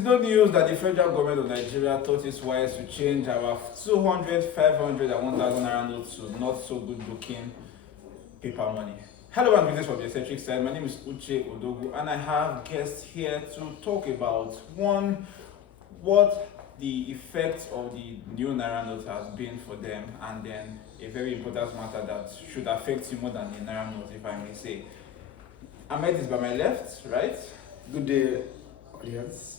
It's no news that the federal government of Nigeria thought it wise to change our 200, 500, and 1,000 naira notes to not so good looking paper money. Hello and greetings from the eccentric side. My name is Uche Odogu and I have guests here to talk about one, what the effect of the new naira note has been for them, and then a very important matter that should affect you more than the naira note, if I may say. Ahmed is by my left, right? Good day, audience.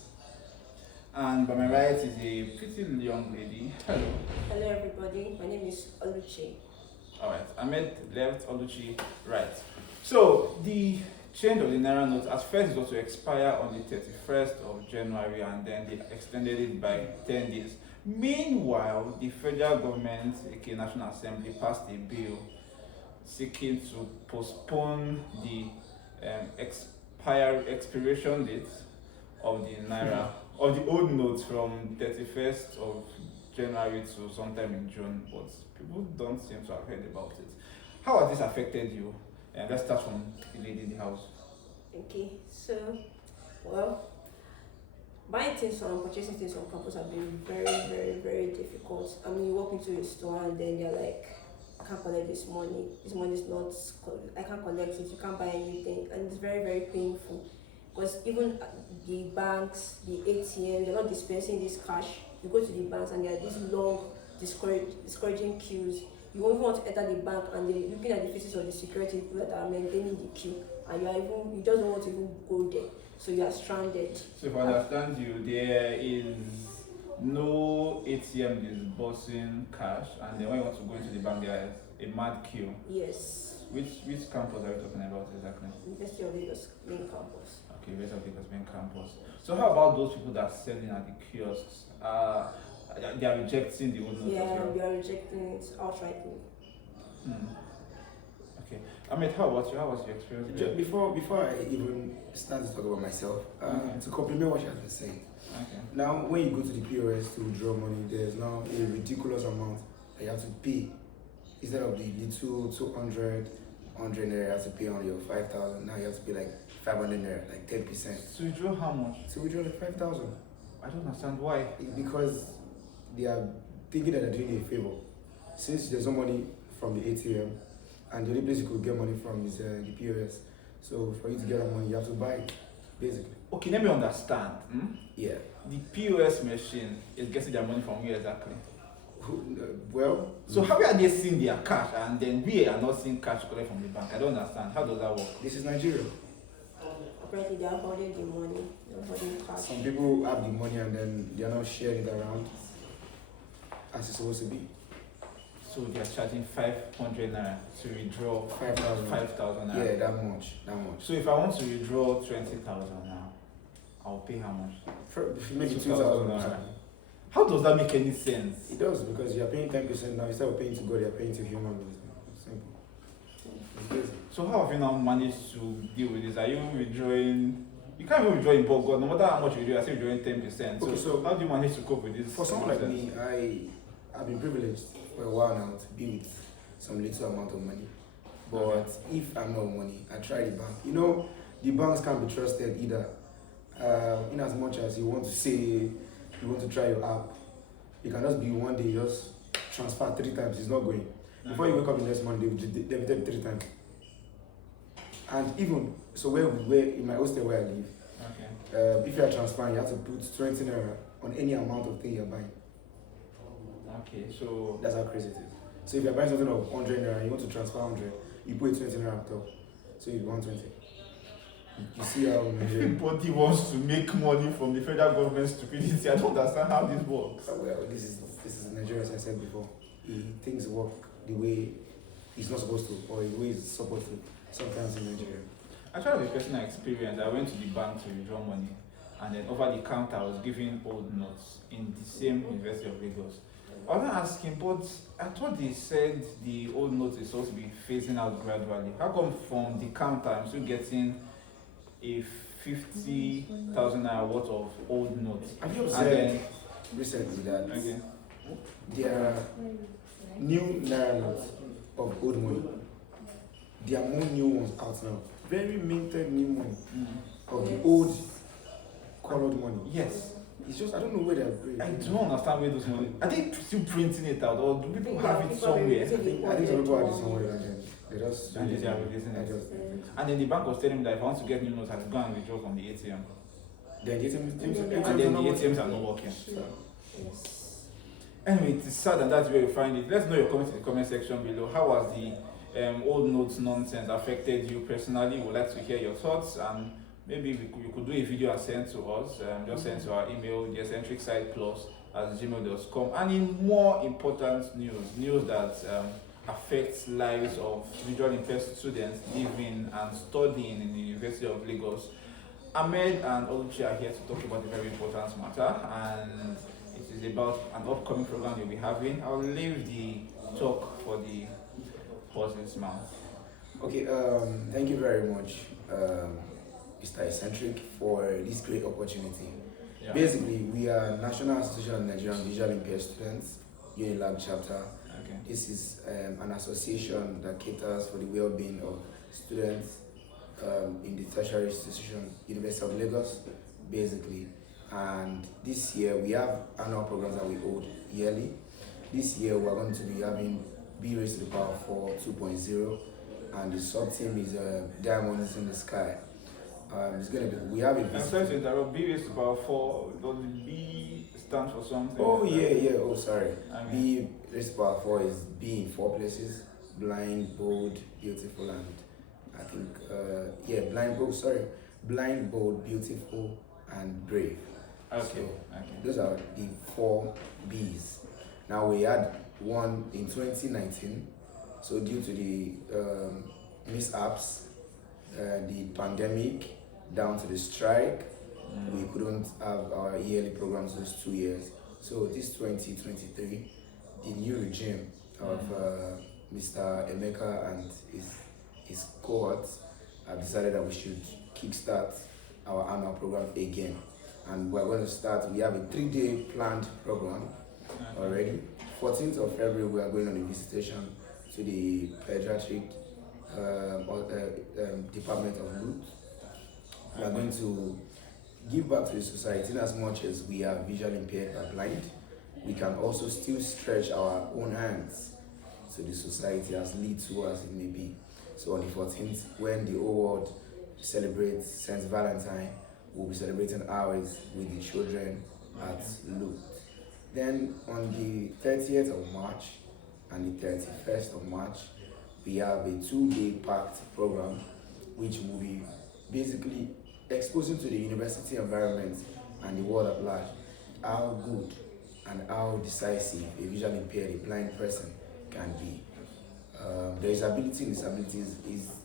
And by my right is a pretty young lady. Hello. Hello everybody, my name is Oluchi. Alright, Ahmed left, Oluchi right. So the change of the naira note at first is going to expire on the 31st of January, and then they extended it by 10 days. Meanwhile, the federal government, aka National Assembly, passed a bill seeking to postpone the expiration date of the naira, of the old notes from 31st of January to sometime in June, but people don't seem to have heard about it. How has this affected you? And let's start from the lady in the house. Okay, so, well, buying things on, purchasing things on campus have been very difficult. I mean, you walk into a store and then you're like, I can't collect this money is not, I can't collect it, you can't buy anything, and it's very painful. Because even the banks, the ATM, they're not dispensing this cash. You go to the banks and there are these long, discouraging queues. You won't even want to enter the bank and they're looking at the faces of the security people that are maintaining the queue, and you just don't want to even go there. So you are stranded. So if I understand you, there is no ATM disbursing cash, and then when you want to go into the bank, there is a mad queue. Yes. Which campus are you talking about exactly? University of Lagos main campus. Okay, University of Lagos main campus. So how about those people that are selling at the kiosks? They are rejecting the old note as Yeah, well? we are rejecting it outrightly. Okay. Ahmed, how about you? How was your experience? Just before I even start to talk about myself, to complement what she has been saying. Okay. Now, when you go to the POS to withdraw money, there's now a ridiculous amount that you have to pay. Instead of the little 200, 100 naira, you have to pay on your 5,000. Now you have to pay like 500 naira, like 10%. So you draw how much? So withdraw like 5,000. I don't understand why. It's because they are thinking that they're doing you a favor. Since there's no money from the ATM, and the only place you could get money from is the POS. So for you to get that money, you have to buy it, basically. Okay, let me understand. Yeah. The POS machine is getting their money from where exactly? Well, So how are they seeing their cash, and then we are not seeing cash collect from the bank? I don't understand. How does that work? this is Nigeria. Apparently they are holding the money, they're holding cash. Some people have the money and then they are not sharing it around as it's supposed to be. So they are charging 500 naira to withdraw 5,000. 5,000 naira. Yeah, that much. So if I want to withdraw 20,000 now, I'll pay how much? Maybe 2,000 2,000 naira. How does that make any sense? It does, because you are paying 10% now. Instead of paying to God, you are paying to human beings. Simple. It's basic. So how have you now managed to deal with this? Are you withdrawing? You can't even withdraw in bulk, God. No matter how much you do, you're still withdrawing 10%. Okay, so how do you manage to cope with this? For someone like me, I've been privileged for a while now to be with some little amount of money. But if I'm not money, I try the bank. You know, the banks can't be trusted either. In as much as you want to say you want to try your app, it can just be one day, you just transfer 3 times, it's not going. Before you wake up the next morning, they will tell you 3 times. And even so, where in my hostel where I live, if you are transferring, you have to put 20 naira on any amount of thing you're buying. Okay, so That's how crazy it is. So if you're buying something of 100 naira, you want to transfer 100, you put 20 naira on top. So it's 120. You see how everybody wants to make money from the federal government's stupidity. I don't understand how this works. well, this is Nigeria, as I said before. Things work the way it's not supposed to, or the way it's supposed to, sometimes in Nigeria. Actually, have a personal experience. I went to the bank to withdraw money, and then over the counter, I was given old notes in the same University of Lagos. I was asking, but I thought they said the old notes is supposed to be phasing out gradually. How come from the counter I'm still getting a 50,000 naira worth of old notes? Have you observed recently that there are new naira notes of old money? There are more new ones out now. Very minted new money of the old colored money. Yes. It's just, I don't know where they're I don't understand where those money. Are they still printing it out, or do people have it People somewhere? are using I think some people have this it. somewhere and then they just And they are releasing I it. just And then the bank was telling me that if I want to get new notes, I have to go and withdraw from the ATM. then And then the ATMs are not working. Yes. Anyway, it is sad, and that's where you find it. Let's know your comments in the comment section below. How has the old notes nonsense affected you personally? We'd like to hear your thoughts, and maybe you could do a video and send to us. Just send to our email, theeccentricside+@gmail.com. And in more important news that affects lives of visually impaired students living and studying in the University of Lagos, Ahmed and Oluchi are here to talk about a very important matter, and it is about an upcoming program you'll be having. I'll leave the talk for the horse's mouth. Okay, thank you very much, Mr. Eccentric, for this great opportunity. Yeah. Basically, we are National Association of Nigerian Visually Impaired Students, Unilab chapter. Okay. This is an association that caters for the well-being of students in the tertiary institution, University of Lagos, basically. And this year we have annual programs that we hold yearly. This year we are going to be having B raised to the power 4 2.0, and the sub team is Diamonds in the Sky. It's gonna be. We have a. I'm sorry to interrupt. B raised to power 4. Does the B stand for something? Oh yeah. Oh sorry. Okay. B raised to power 4 is B in 4 places: blind, bold, beautiful, and I think blind, bold. Sorry, blind, bold, beautiful, and brave. Okay. So, Okay. those are the 4 B's. Now we had one in 2019. So due to the mishaps, the pandemic, down to the strike, we couldn't have our yearly programs those 2 years. So this 2023, the new regime of Mr. Emeka and his cohorts have decided that we should kickstart our annual program again. And we're going to start, we have a 3-day planned program already. 14th of February, we are going on a visitation to the pediatric department of youth. We are going to give back to the society in as much as we are visually impaired or blind. We can also still stretch our own hands to the society, as little as it may be. So on the 14th, when the whole world celebrates St. Valentine, we'll be celebrating ours with the children at Luke. Then on the 30th of March and the 31st of March, we have a 2-day packed program which will be basically exposing to the university environment and the world at large how good and how decisive a visually impaired, a blind person can be. There is ability in disability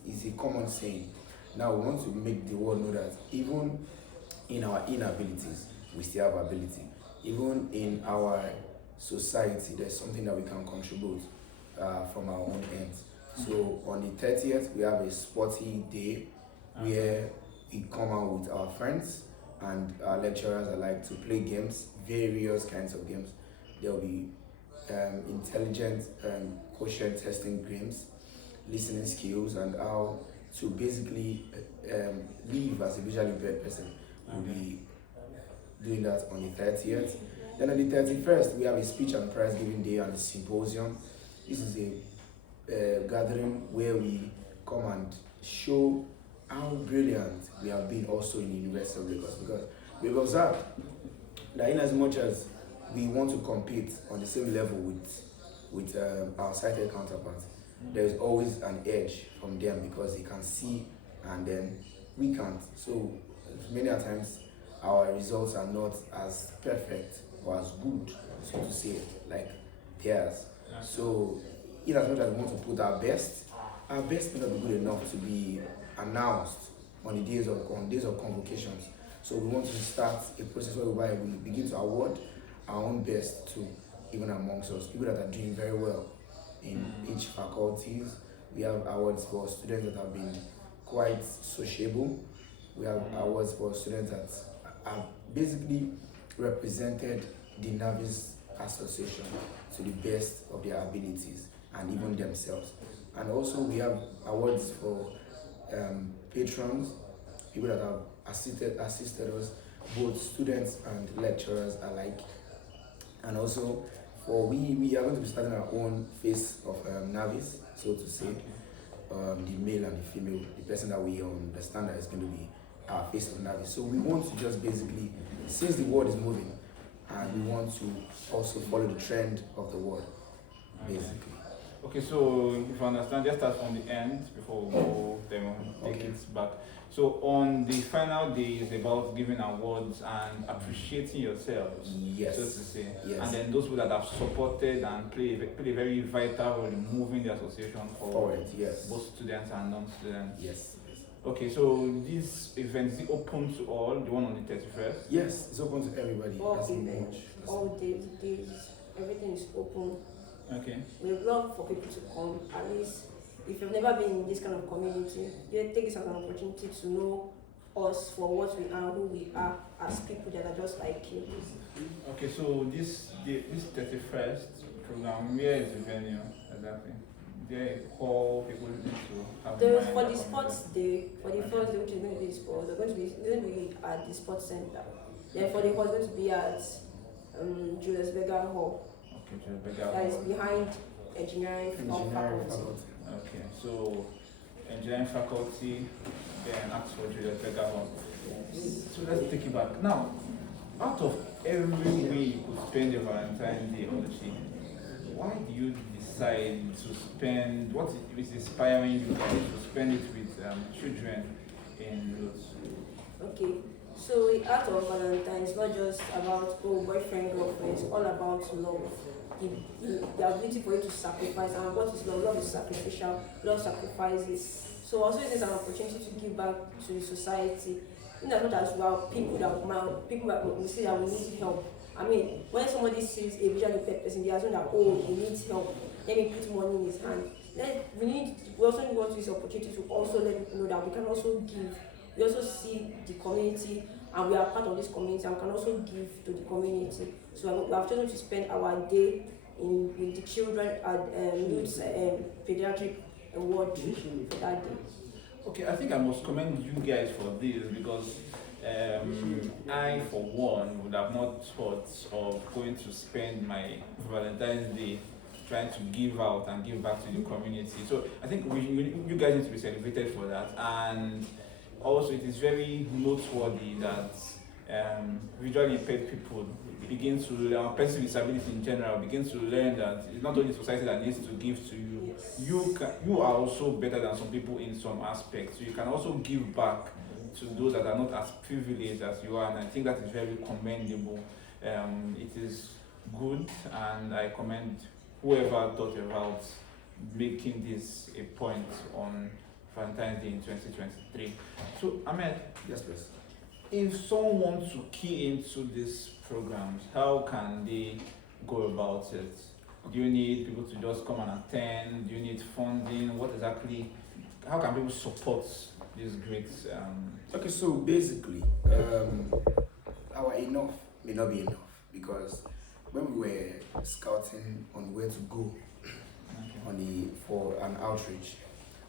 is a common saying. Now we want to make the world know that even in our inabilities, we still have ability. Even in our society, there's something that we can contribute from our own ends. So on the 30th, we have a sporty day where we come out with our friends and our lecturers alike to play games, various kinds of games. There will be intelligent quotient testing games, listening skills, and how to basically live as a visually impaired person. We'll be doing that on the 30th. Then on the 31st, we have a speech and prize giving day and a symposium. This is a gathering where we come and show how brilliant we have been also in the University of Lagos, because we've observed that in as much as we want to compete on the same level with our sighted counterparts, there is always an edge from them because they can see and then we can't. So many a times our results are not as perfect or as good, so to say, like theirs. So in as much as we want to put our best may not be good enough to be announced on days of convocations. So we want to start a process whereby we begin to award our own best to even amongst us, people that are doing very well in each faculties. We have awards for students that have been quite sociable. We have awards for students that have basically represented the Navis Association to the best of their abilities and even themselves. And also we have awards for patrons, people that have assisted us both students and lecturers alike. And also, we are going to be starting our own face of Navis, so to say, the male and the female, the person that we understand that is going to be our face of Navis. So we want to just basically, since the world is moving, and we want to also follow the trend of the world, basically. Okay, so if I understand, just start from the end before we go then take it back. So on the final day is about giving awards and appreciating yourselves, Yes. so to say. Yes. And then those people that have supported and play a very vital role in moving the association forward. Yes. Both students and non-students. Yes. Okay, so this event is it open to all, the one on the 31st? Yes, it's open to everybody. All as events, much as- all days, everything is open. Okay. We would love for people to come. At least, if you've never been in this kind of community, you take this as an opportunity to know us for what we are, who we are, as people that are just like you. Okay, so this 31st program, where is the venue exactly? There all people need to have in mind For the that sports day, for the first day, which is going to be sports, they're going to be at the sports center. Then for the hall, it's going to be at Julius Berger Hall. Okay, so Becca That is Hall. behind engineering faculty. Okay, so engineering faculty, then ask for Julius Berger Hall. So let's take it back. Now, out of every way you could spend your Valentine Day, Oluchi, why do you decide to spend, what is inspiring you guys to spend it with children in Lutz? Okay, so the art of Valentine is not just about boyfriend, girlfriend, it's all about love. The ability for you to sacrifice, and what is love? Love is sacrificial, love sacrifices. So also it is an opportunity to give back to society. In as much as we are people that we see that we need help. I mean, when somebody sees a visually impaired person, they assume that he needs help. Let me put money in his hand. Then we also want this opportunity to also let people know that we can also give. We also see the community and we are part of this community and we can also give to the community. So we have chosen to spend our day with the children at youth pediatric ward for that day. Okay, I think I must commend you guys for this because I, for one, would have not thought of going to spend my Valentine's Day trying to give out and give back to the community. So I think you guys need to be celebrated for that. And also, it is very noteworthy that visually impaired people begin to learn, person with disability in general begins to learn that it's not only society that needs to give to you. Yes. You are also better than some people in some aspects. So you can also give back to those that are not as privileged as you are, and I think that is very commendable. It is good, and I commend whoever thought about making this a point on Valentine's Day in 2023. So, Ahmed, Yes, please. if someone wants to key into these programs, how can they go about it? Do you need people to just come and attend? Do you need funding? What exactly? How can people support this great? Okay, so basically, our enough may not be enough because when we were scouting on where to go for an outreach,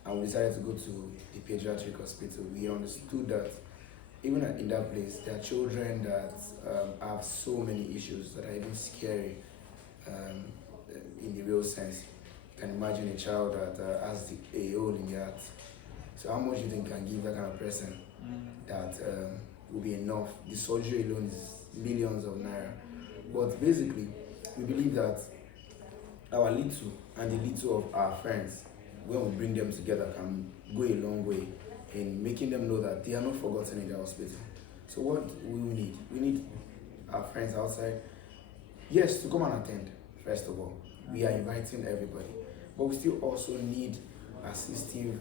and we decided to go to the pediatric hospital, we understood that even in that place, there are children that have so many issues that are even scary in the real sense. You can imagine a child that has a hole in the heart. So how much you think can give that kind of person that will be enough? The surgery alone is millions of naira. But basically, we believe that our little and the little of our friends, when we bring them together, can go a long way in making them know that they are not forgotten in the hospital. So what we need? We need our friends outside, yes, to come and attend, first of all. We are inviting everybody. But we still also need assistive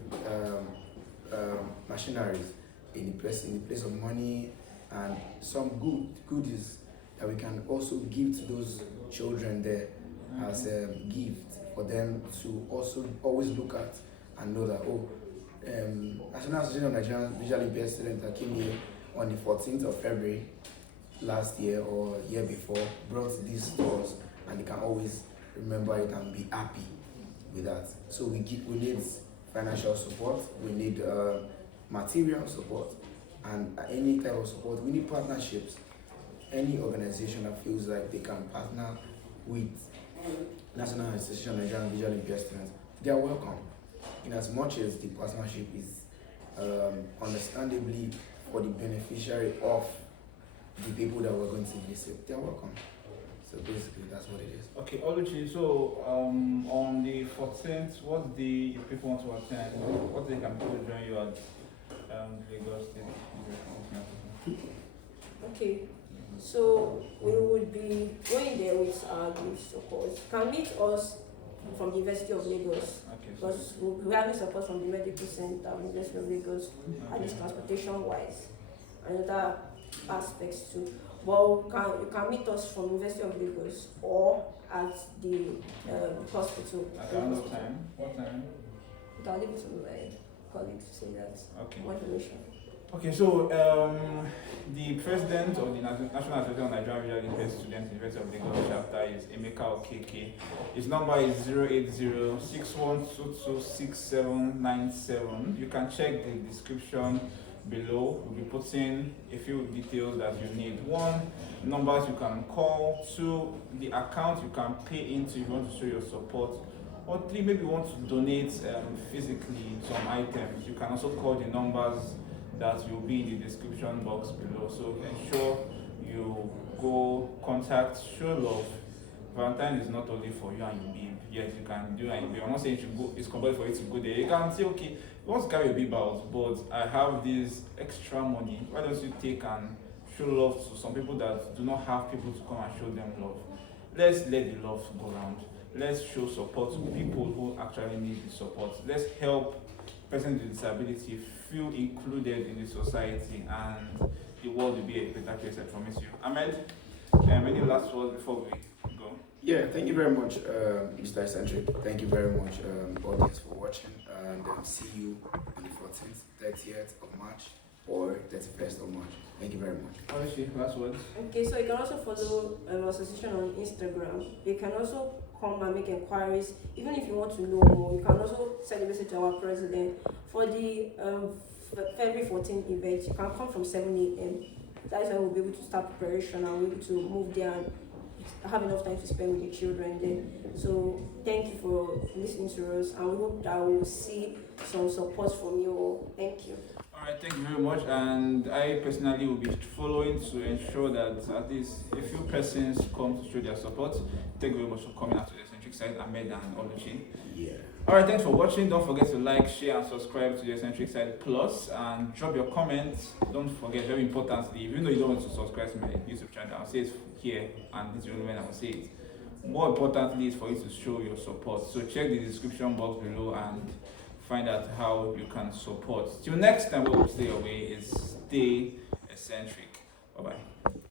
machineries in the place of money and some goodies that we can also give to those children there as a gift for them to also always look at and know that, National Association of Nigerian visually impaired students that came here on the 14th of February last year or year before brought these to us, and they can always remember it and be happy with that. So we need financial support, we need material support, and any type of support. We need partnerships. Any organization that feels like they can partner with National Association of Nigerian Visually Impaired Students, they are welcome. In as much as the partnership is understandably for the beneficiary of the people that we're going to visit, they are welcome. So basically, that's what it is. Okay, Oluchi, so on the 14th, what's the, if people want to attend, what they can do to join you at Lagos State? Okay, so we would be going there with our gifts, of course. You can meet us from the University of Lagos, Okay, so, because we're having support from the Medical Center of the University of Lagos, at least transportation wise, and other aspects too. Well, you can meet us from University of Lagos or at the hospital. at around what time? What time? I'll leave it to my colleagues to say that. Okay. More information. Okay, so the president of the National Association of Nigerian Visually Impaired Students, University of Lagos chapter is Emeka Okeke. His number is 080-6122-6797. You can check the description below. We'll be putting a few details that you need. One, numbers you can call. Two, the account you can pay into if you want to show your support. Or three, maybe you want to donate physically some items. You can also call the numbers that will be in the description box below. So ensure you go contact, show love. Valentine is not only for you and your babe. Yes, you can do and I'm not saying you should go, it's compulsory for you to go there. You can say, okay, you want to carry a babe out, but I have this extra money. Why don't you take and show love to some people that do not have people to come and show them love? Let's let the love go around. Let's show support to people who actually need the support. Let's help persons with disability feel included in the society, and the world will be a better place, I promise you. Ahmed, any last words before we go? Yeah, thank you very much, Mr. Eccentric. Thank you very much, audience, for watching, and see you on the 14th, 30th of March, or 31st of March. Thank you very much. Honestly, last words. Okay, so you can also follow Association on Instagram. You can also come and make inquiries. Even if you want to know more, you can also send a message to our president. For the February 14th event, you can come from 7 a.m. That's when we'll be able to start preparation and we'll be able to move there and have enough time to spend with the children there. So thank you for listening to us, and we hope that we'll see some support from you all. Thank you. Alright, thank you very much, and I personally will be following to ensure that at least a few persons come to show their support. Thank you very much for coming out to the Eccentric Side, Ahmed and Oluchi. Yeah. Alright, thanks for watching. Don't forget to like, share, and subscribe to the Eccentric Side Plus, and drop your comments. Don't forget, very importantly, even though you don't want to subscribe to my YouTube channel, I'll say it here, and this is the only way I will say it. More importantly is for you to show your support. So check the description box below and find out how you can support. Till next time, what we'll stay away is stay eccentric. Bye bye.